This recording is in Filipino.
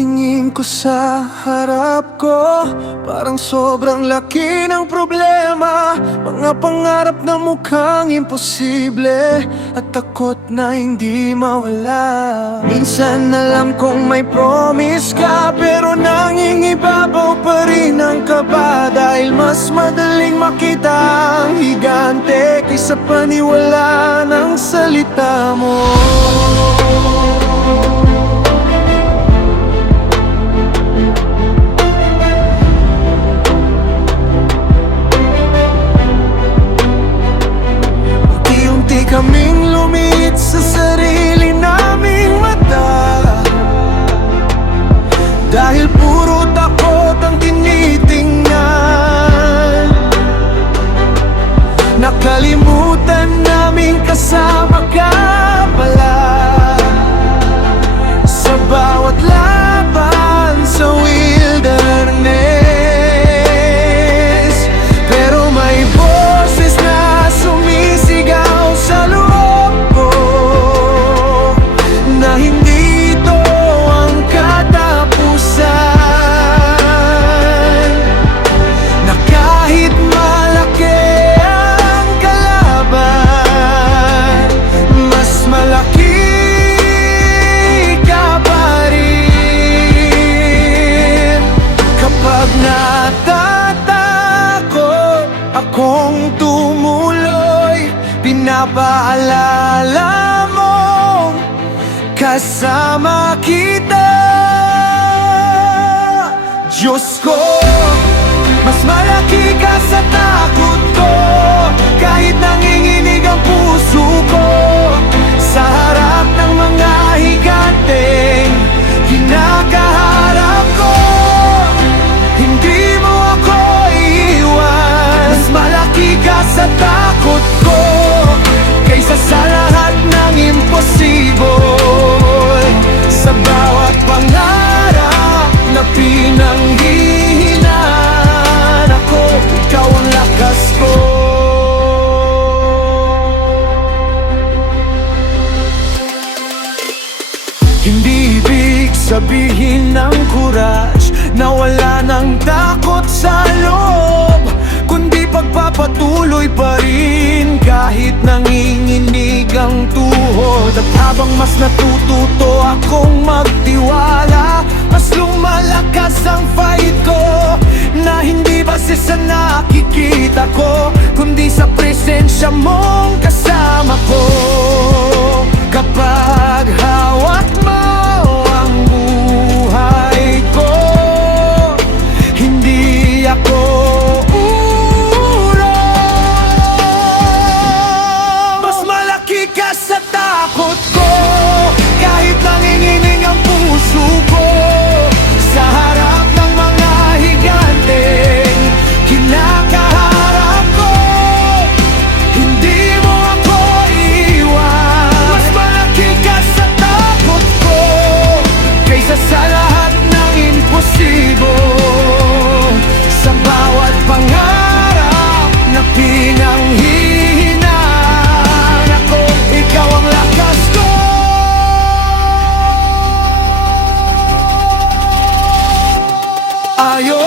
Pagtingin ko sa harap ko, parang sobrang laki ng problema. Mga pangarap na mukhang imposible, at takot na hindi mawala. Minsan alam kong may promise ka, pero nangingibabaw pa rin ang kaba. Dahil mas madaling makita ang higante kaysa paniwala ng salita mo. Kaming lumit sa sarili naming mata, dahil puro takot ang tinitingnan. Nakalimutan naming kasama ka pala sa bawat laban sa wilderness. Pero may boses na sumisigaw sa loob ko na hindi ito ang katapusan, na kahit malaki ang kalaban, mas malaki ka pa rin. Kapag natatakot akong tumuloy, pinapaalala mong kasama kita. Diyos ko, mas malaki ka sa takot ko, kahit nanginginig ang puso ko sa harap ng mga higanteng kinakaharap ko. Hindi mo ako iiwan. Mas malaki ka sa takot ko kaysa sa lahat ng imposible. Sa bawat pangarap na pinanghihinaan ako, ikaw ang lakas ko. Hindi ibig sabihin ng courage na wala ng takot sa loob, kundi pagpapatuloy pa rin kahit nanginginig ang tuhod. At habang mas natututo akong magtiwala, mas lumalakas ang fight ko, na hindi base sa nakikita ko, kundi sa presensya mong kasama ko. Kapag hawak mo ang buhay ko, hindi ako urong. Mas malaki ka sa takot ko, kahit nanginginig ang puso ko sa harap ng mga higanteng kinakaharap ko. Hindi mo ako iiwan. Mas malaki ka sa takot ko kaysa sa lahat ng imposible. Sa bawat pangarap na pinanghihinaan ako, ikaw ang lakas ko. Ayaw